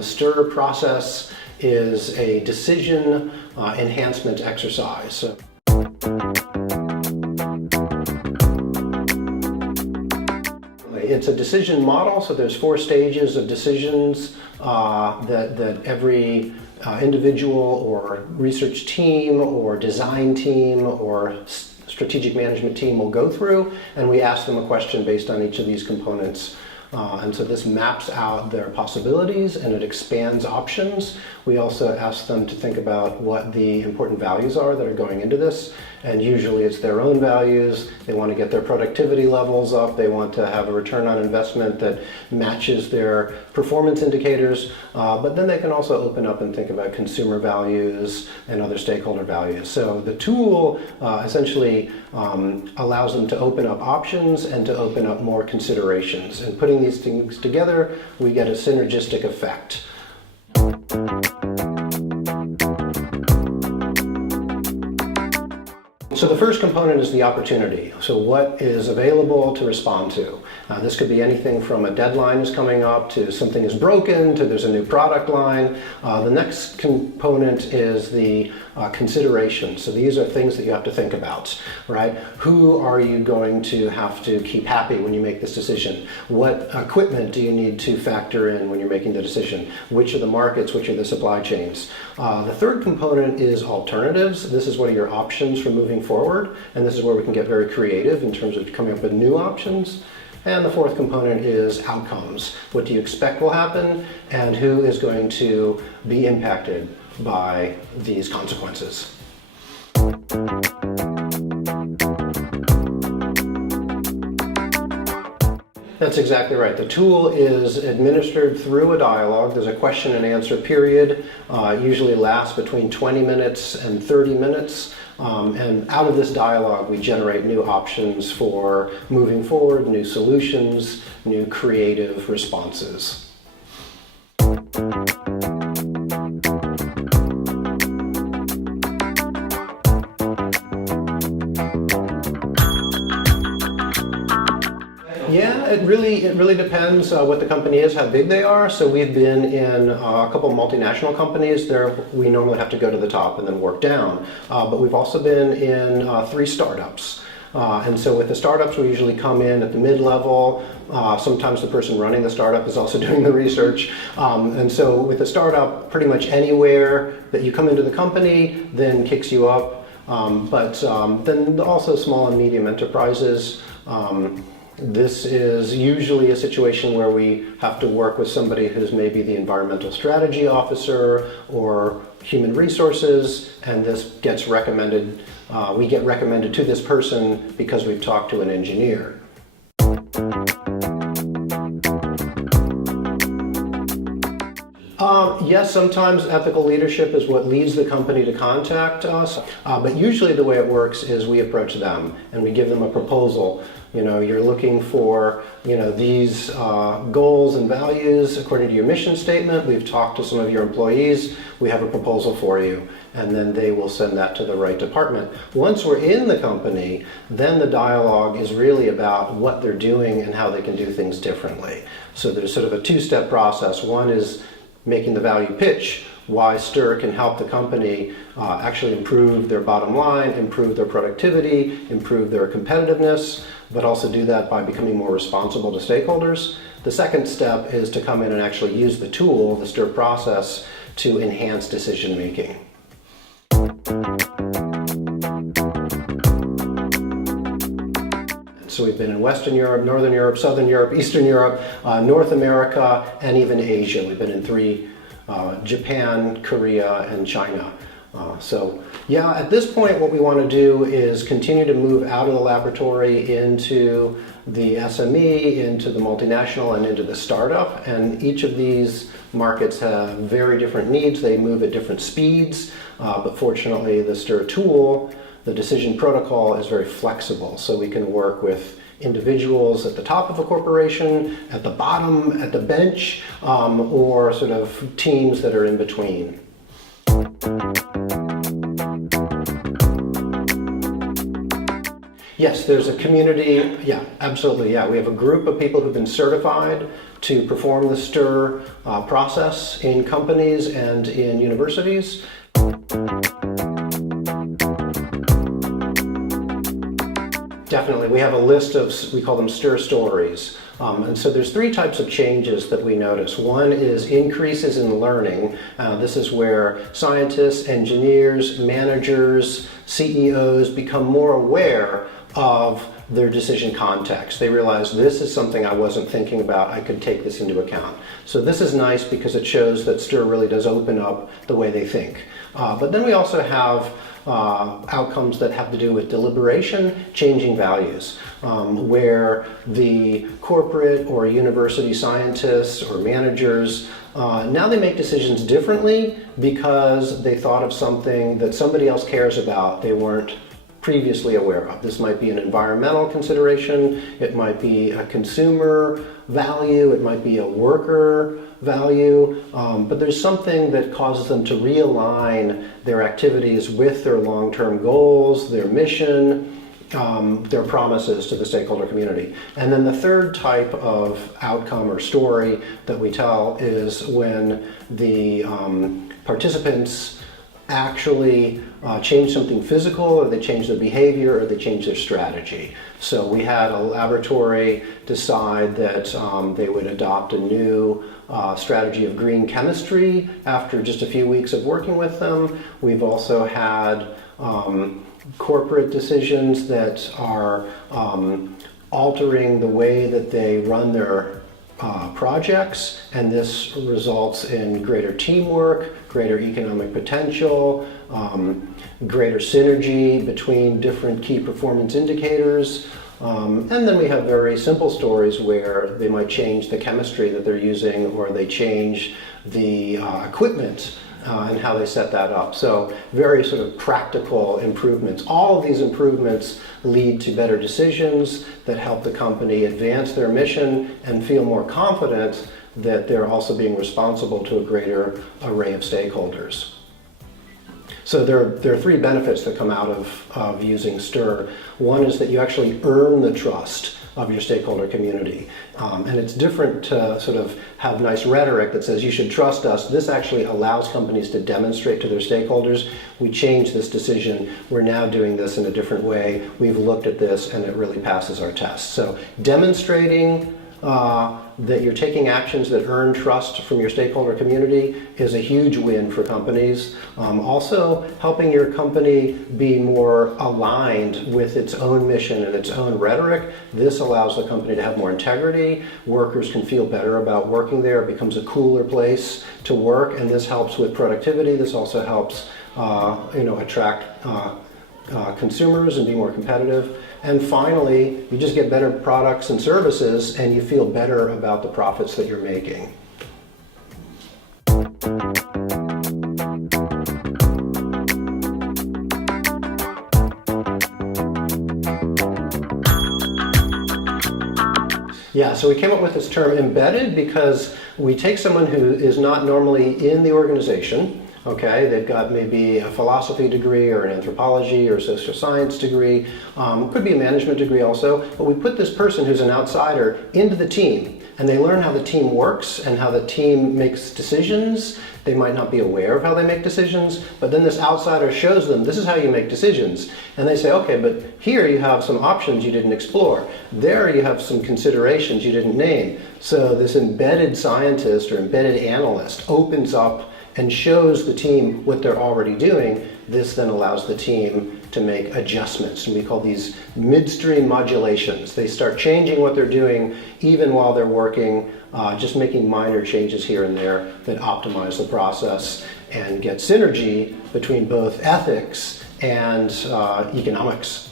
the STIR process is a decision enhancement exercise. So it's a decision model, so there's 4 stages of decisions that every individual or research team or design team or strategic management team will go through, and we ask them a question based on each of these components. And so this maps out their possibilities and it expands options. We also ask them to think about what the important values are that are going into this, and usually it's their own values. They want to get their productivity levels up, they want to have a return on investment that matches their performance indicators, but then they can also open up and think about consumer values and other stakeholder values. So the tool essentially allows them to open up options and to open up more considerations, and putting these things together we get a synergistic effect. So the first component is the opportunity. So what is available to respond to? This could be anything from a deadline is coming up to something is broken to there's a new product line. The next component is the consideration. So these are things that you have to think about, right? Who are you going to have to keep happy when you make this decision? What equipment do you need to factor in when you're making the decision? Which are the markets? Which are the supply chains? The third component is alternatives. This is what are your options for moving forward, and this is where we can get very creative in terms of coming up with new options. And the fourth component is outcomes. What do you expect will happen, and who is going to be impacted by these consequences? That's exactly right. The tool is administered through a dialogue. There's a question and answer period, usually lasts between 20 minutes and 30 minutes. And out of this dialogue, we generate new options for moving forward, new solutions, new creative responses. Yeah, it really depends what the company is, how big they are. So we've been in a couple of multinational companies. There we normally have to go to the top and then work down. But we've also been in 3 startups. And so with the startups, we usually come in at the mid-level. Sometimes the person running the startup is also doing the research. And so with the startup, pretty much anywhere that you come into the company then kicks you up. But then also small and medium enterprises. This is usually a situation where we have to work with somebody who's maybe the environmental strategy officer or human resources, and this gets recommended, we get recommended to this person because we've talked to an engineer. Yes, sometimes ethical leadership is what leads the company to contact us, but usually the way it works is we approach them and we give them a proposal. You know, you're looking for, these goals and values according to your mission statement. We've talked to some of your employees. We have a proposal for you, and then they will send that to the right department. Once we're in the company, then the dialogue is really about what they're doing and how they can do things differently. So there's sort of a 2-step process. One is making the value pitch, why STIR can help the company actually improve their bottom line, improve their productivity, improve their competitiveness, but also do that by becoming more responsible to stakeholders. The second step is to come in and actually use the tool, the STIR process, to enhance decision making. So we've been in Western Europe, Northern Europe, Southern Europe, Eastern Europe, North America, and even Asia. We've been in 3, Japan, Korea, and China. So yeah, at this point what we want to do is continue to move out of the laboratory into the SME, into the multinational, and into the startup. And each of these markets have very different needs. They move at different speeds, but fortunately the STIR tool, the decision protocol, is very flexible, so we can work with individuals at the top of a corporation, at the bottom, at the bench, or sort of teams that are in between. Yes, there's a community. Yeah, absolutely. Yeah, we have a group of people who've been certified to perform the STIR process in companies and in universities. Definitely, we have a list of, we call them STIR stories. And so there's three types of changes that we notice. One is increases in learning. This is where scientists, engineers, managers, CEOs become more aware of their decision context. They realize this is something I wasn't thinking about, I could take this into account. So this is nice because it shows that STIR really does open up the way they think. But then we also have outcomes that have to do with deliberation, changing values, where the corporate or university scientists or managers, now they make decisions differently because they thought of something that somebody else cares about they weren't previously aware of. This might be an environmental consideration, it might be a consumer value, it might be a worker value, but there's something that causes them to realign their activities with their long-term goals, their mission, their promises to the stakeholder community. And then the third type of outcome or story that we tell is when the participants actually change something physical, or they change their behavior, or they change their strategy. So we had a laboratory decide that they would adopt a new strategy of green chemistry after just a few weeks of working with them. We've also had corporate decisions that are altering the way that they run their projects, and this results in greater teamwork, greater economic potential, greater synergy between different key performance indicators. And then we have very simple stories where they might change the chemistry that they're using, or they change the equipment and how they set that up. So very sort of practical improvements. All of these improvements lead to better decisions that help the company advance their mission and feel more confident that they're also being responsible to a greater array of stakeholders. So there are three benefits that come out of using STIR. One is that you actually earn the trust of your stakeholder community. And it's different to sort of have nice rhetoric that says you should trust us. This actually allows companies to demonstrate to their stakeholders, we changed this decision, we're now doing this in a different way, we've looked at this and it really passes our test. So demonstrating that you're taking actions that earn trust from your stakeholder community is a huge win for companies. Also, helping your company be more aligned with its own mission and its own rhetoric. This allows the company to have more integrity. Workers can feel better about working there. It becomes a cooler place to work, and this helps with productivity. This also helps attract consumers and be more competitive. And finally, you just get better products and services, and you feel better about the profits that you're making. Yeah, so we came up with this term embedded because we take someone who is not normally in the organization. Okay, they've got maybe a philosophy degree or an anthropology or social science degree, could be a management degree also, but we put this person who's an outsider into the team, and they learn how the team works and how the team makes decisions. They might not be aware of how they make decisions, but then this outsider shows them, this is how you make decisions. And they say, okay, but here you have some options you didn't explore. There you have some considerations you didn't name. So this embedded scientist or embedded analyst opens up and shows the team what they're already doing. This then allows the team to make adjustments, and we call these midstream modulations. They start changing what they're doing even while they're working, just making minor changes here and there that optimize the process and get synergy between both ethics and economics.